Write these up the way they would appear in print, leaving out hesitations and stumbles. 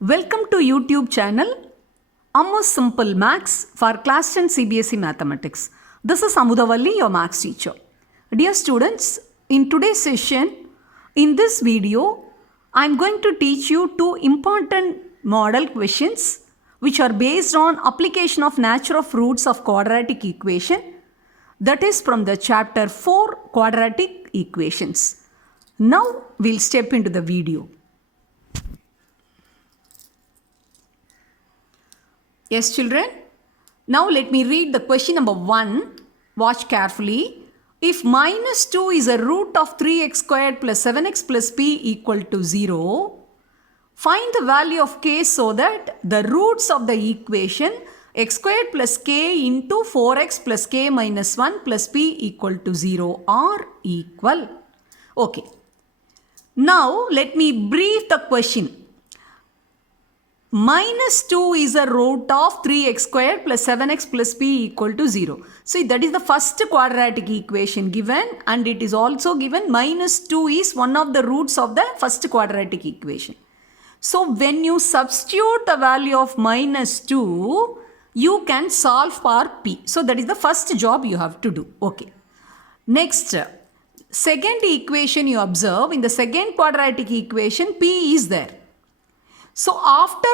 Welcome to YouTube channel Ammu's Simple Maths for Class 10 CBSE Mathematics. This is Amudavalli, your Maths teacher. Dear students, in today's session, in this video, I am going to teach you two important model questions which are based on application of nature of roots of quadratic equation, that is from the chapter 4 quadratic equations. Now we'll step into the video. Yes, children. Now let me read the question number 1. Watch carefully. If minus 2 is a root of 3x squared plus 7x plus p equal to 0, find the value of k so that the roots of the equation x squared plus k into 4x plus k minus 1 plus p equal to 0 are equal. Okay. Now let me brief the question. Minus 2 is a root of 3x squared plus 7x plus p equal to 0. See, that is the first quadratic equation given, and it is also given minus 2 is one of the roots of the first quadratic equation. So when you substitute the value of minus 2, you can solve for p. So that is the first job you have to do. Okay. Next, second equation you observe, in the second quadratic equation p is there. So after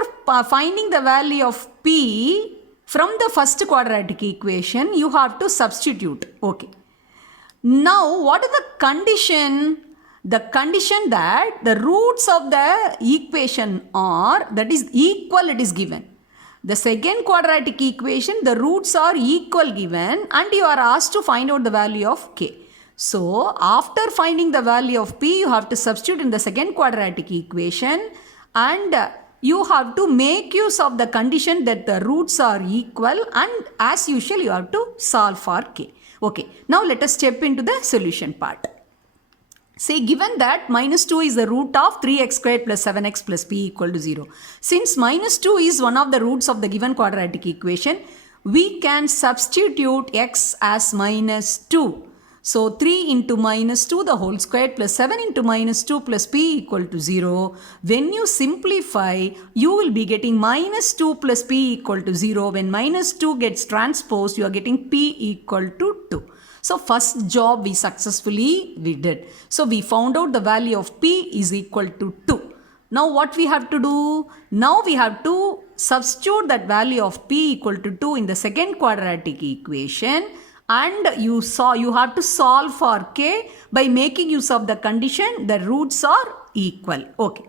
finding the value of p from the first quadratic equation, you have to substitute. Okay. Now what is the condition? The condition that the roots of the equation are, that is equal, it is given. The second quadratic equation, the roots are equal given, and you are asked to find out the value of k. So after finding the value of p, you have to substitute in the second quadratic equation, and you have to make use of the condition that the roots are equal, and as usual you have to solve for k. Okay, now let us step into the solution part. Say given that minus 2 is the root of 3x squared plus 7x plus p equal to 0. Since minus 2 is one of the roots of the given quadratic equation, we can substitute x as minus 2. So 3 into minus 2 the whole squared plus 7 into minus 2 plus p equal to 0. When you simplify, you will be getting minus 2 plus p equal to 0. When minus 2 gets transposed, you are getting p equal to 2. So first job we successfully did. So we found out the value of p is equal to 2. Now what we have to do? Now we have to substitute that value of p equal to 2 in the second quadratic equation. And you have to solve for k by making use of the condition the roots are equal. Okay.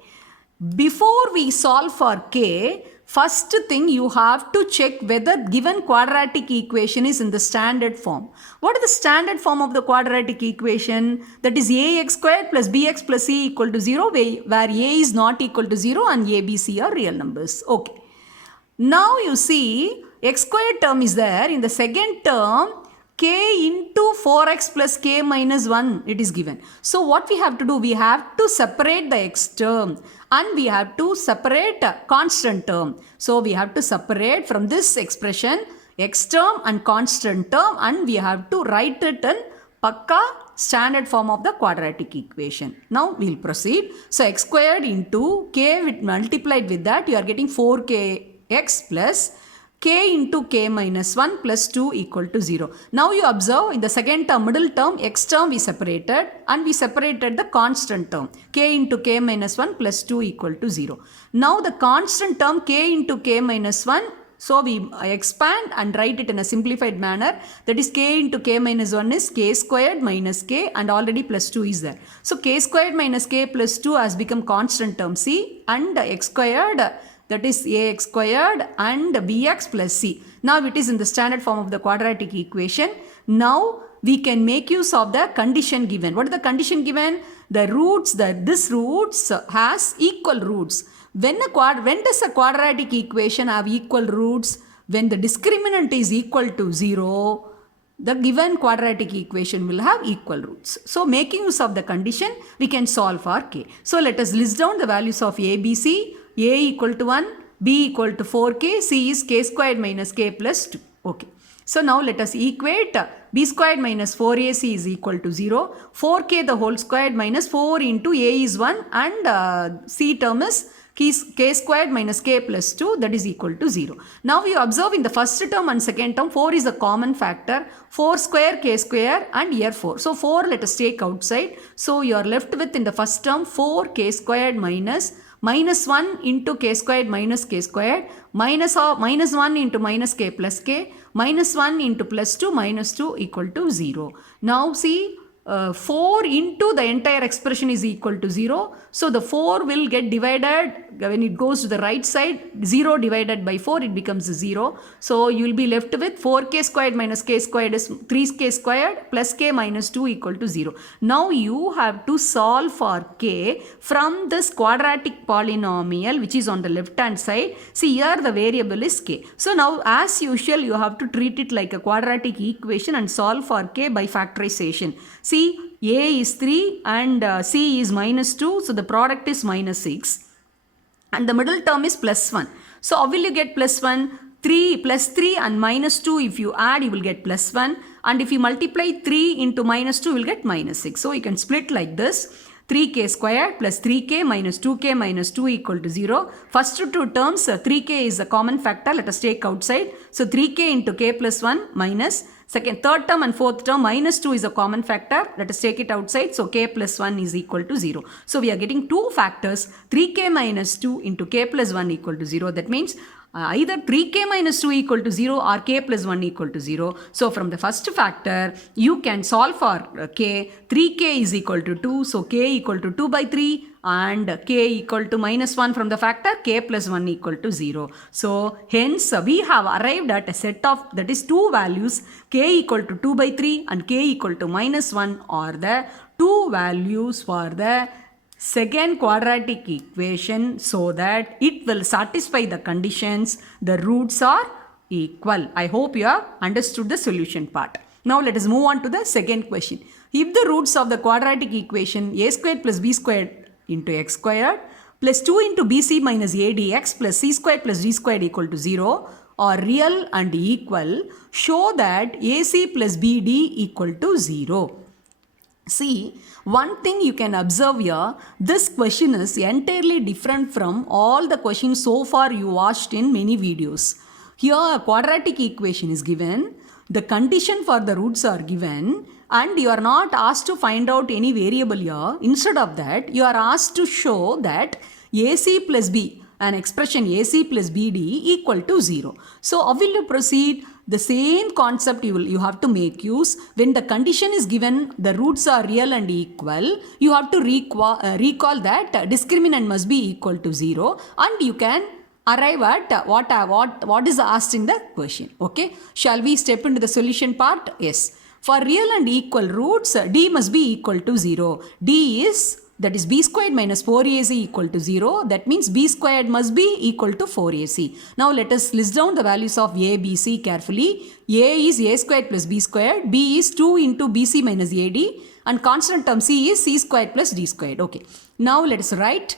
Before we solve for k, first thing you have to check whether given quadratic equation is in the standard form. What is the standard form of the quadratic equation? That is ax squared plus bx plus c equal to 0, where a is not equal to 0 and a, b, c are real numbers. Okay. Now you see x squared term is there. In the second term, k into 4x plus k minus 1 it is given. So what we have to do? We have to separate the x term and we have to separate constant term. So we have to separate from this expression x term and constant term, and we have to write it in pakka standard form of the quadratic equation. Now we will proceed. So x squared into k multiplied with that, you are getting 4kx plus k into k minus 1 plus 2 equal to 0. Now you observe in the second term, middle term, x term we separated, and we separated the constant term k into k minus 1 plus 2 equal to 0. Now the constant term k into k minus 1, so we expand and write it in a simplified manner. That is k into k minus 1 is k squared minus k, and already plus 2 is there. So k squared minus k plus 2 has become constant term c, and x squared, that is ax squared and bx plus c. Now it is in the standard form of the quadratic equation. Now we can make use of the condition given. What is the condition given? The roots, this roots has equal roots. When does a quadratic equation have equal roots? When the discriminant is equal to 0, the given quadratic equation will have equal roots. So making use of the condition, we can solve for k. So let us list down the values of a, b, c. A equal to 1, b equal to 4k, c is k squared minus k plus 2. Okay. So now let us equate b squared minus 4ac is equal to 0. 4k the whole squared minus 4 into a is 1 and c term is k squared minus k plus 2, that is equal to 0. Now you observe in the first term and second term 4 is a common factor, 4 square k square and here 4. So 4 let us take outside. So you are left with in the first term 4 k squared minus 1 into k squared minus k squared minus 1 into minus k plus k minus 1 into plus 2 minus 2 equal to 0. Now see 4 into the entire expression is equal to 0. So the 4 will get divided when it goes to the right side. 0 divided by 4 it becomes 0. So you will be left with 4k squared minus k squared is 3k squared plus k minus 2 equal to 0. Now you have to solve for k from this quadratic polynomial which is on the left hand side. See here the variable is k. So now as usual you have to treat it like a quadratic equation and solve for k by factorization. See, a is 3 and c is minus 2. So the product is minus 6. And the middle term is plus 1. So how will you get plus 1? 3 plus 3 and minus 2 if you add you will get plus 1. And if you multiply 3 into minus 2 you will get minus 6. So you can split like this. 3k squared plus 3k minus 2k minus 2 equal to 0. First two terms 3k is a common factor. Let us take outside. So 3k into k plus 1 minus third term and fourth term minus 2 is a common factor. Let us take it outside. So k plus 1 is equal to 0. So we are getting two factors 3k minus 2 into k plus 1 equal to 0. That means either 3k minus 2 equal to 0 or k plus 1 equal to 0. So from the first factor you can solve for k. 3k is equal to 2. So k equal to 2 by 3 and k equal to minus 1 from the factor k plus 1 equal to 0. So hence we have arrived at a set of that is two values k equal to 2 by 3 and k equal to minus 1 are the two values for the second quadratic equation so that it will satisfy the conditions the roots are equal. I hope you have understood the solution part. Now let us move on to the second question. If the roots of the quadratic equation a squared plus b squared into x squared plus 2 into bc minus a dx plus c squared plus d squared equal to 0 are real and equal, show that ac plus bd equal to 0. See, one thing you can observe here, this question is entirely different from all the questions so far you watched in many videos. Here a quadratic equation is given, the condition for the roots are given and you are not asked to find out any variable here. Instead of that, you are asked to show that AC plus B, an expression AC plus BD equal to 0. So how will you proceed? The same concept you have to make use. When the condition is given, the roots are real and equal, you have to recall that discriminant must be equal to 0 and you can arrive at what is asked in the question. Okay, shall we step into the solution part? Yes. For real and equal roots, d must be equal to 0. D is, that is b squared minus 4ac equal to 0. That means b squared must be equal to 4ac. Now let us list down the values of a, b, c carefully. A is a squared plus b squared. B is 2 into bc minus ad. And constant term c is c squared plus d squared. Okay. Now let us write.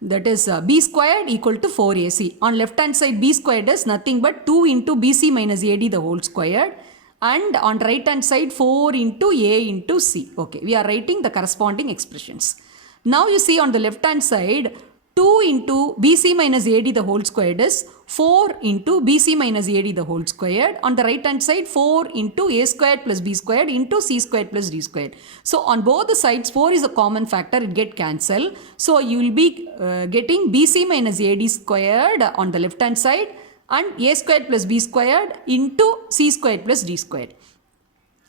That is b squared equal to 4ac. On left hand side b squared is nothing but 2 into bc minus ad the whole squared. And on right hand side 4 into a into c. Okay, we are writing the corresponding expressions. Now you see on the left hand side 2 into bc minus ad the whole squared is 4 into bc minus ad the whole squared. On the right hand side 4 into a squared plus b squared into c squared plus d squared. So on both the sides 4 is a common factor, it get cancelled. So you will be getting bc minus ad squared on the left hand side and a squared plus b squared into c squared plus d squared.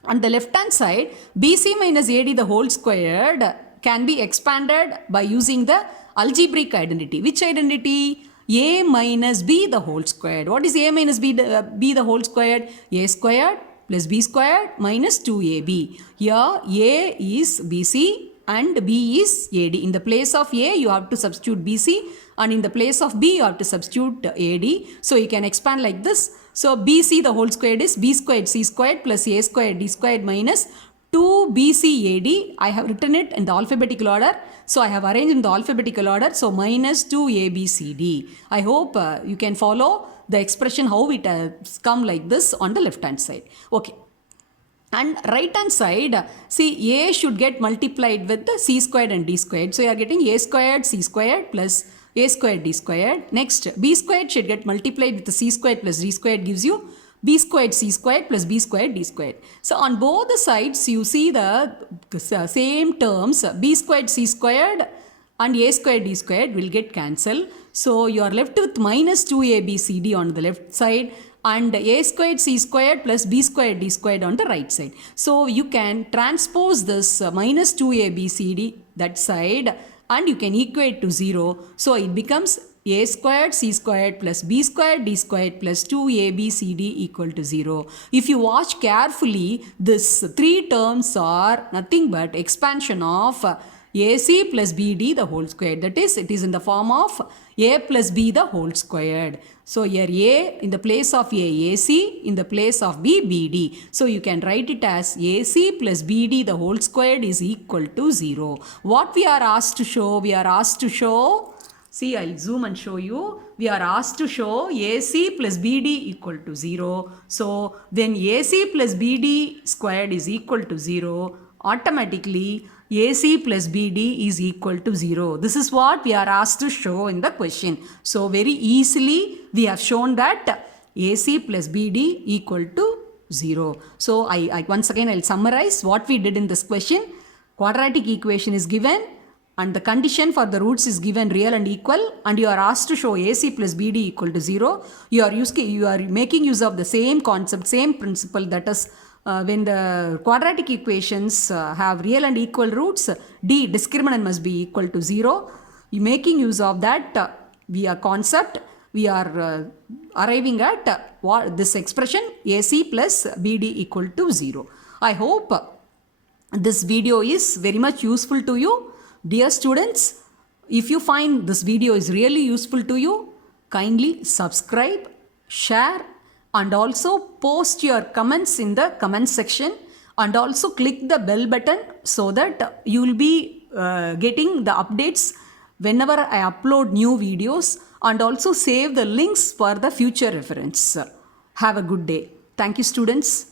On the left hand side bc minus ad the whole squared can be expanded by using the algebraic identity. Which identity? A minus b the whole squared. What is a minus b the whole squared? A squared plus b squared minus 2ab. Here a is bc and b is ad. In the place of a you have to substitute bc and in the place of b you have to substitute ad. So you can expand like this. So bc the whole squared is b squared c squared plus a squared d squared minus 2bcad. I have written it in the alphabetical order. So I have arranged in the alphabetical order. So minus 2abcd. I hope you can follow the expression how it has come like this on the left hand side. Okay. And right hand side, see a should get multiplied with the c squared and d squared. So you are getting a squared c squared plus a squared d squared. Next, b squared should get multiplied with the c squared plus d squared gives you b squared c squared plus b squared d squared. So on both the sides you see the same terms, b squared c squared and a squared d squared will get cancelled. So you are left with minus 2abcd on the left side and a squared c squared plus b squared d squared on the right side. So you can transpose this minus 2abcd that side and you can equate to 0. So it becomes a squared c squared plus b squared d squared plus 2abcd equal to 0. If you watch carefully, these three terms are nothing but expansion of ac plus bd the whole squared. That is, it is in the form of a plus b the whole squared. So here a in the place of a ac, in the place of b bd. So you can write it as ac plus bd the whole squared is equal to 0. What we are asked to show? We are asked to show, see, I'll zoom and show you. We are asked to show AC plus BD equal to 0. So then AC plus BD squared is equal to 0. Automatically AC plus BD is equal to 0. This is what we are asked to show in the question. So very easily we have shown that AC plus BD equal to 0. So I once again I'll summarize what we did in this question. Quadratic equation is given and the condition for the roots is given real and equal, and you are asked to show AC plus BD equal to 0. You are making use of the same concept, same principle, that is when the quadratic equations have real and equal roots, D discriminant must be equal to 0. You making use of that via concept, we are arriving at this expression AC plus BD equal to 0. I hope this video is very much useful to you. Dear students, if you find this video is really useful to you, kindly subscribe, share and also post your comments in the comment section and also click the bell button so that you will be getting the updates whenever I upload new videos, and also save the links for the future reference. Have a good day. Thank you, students.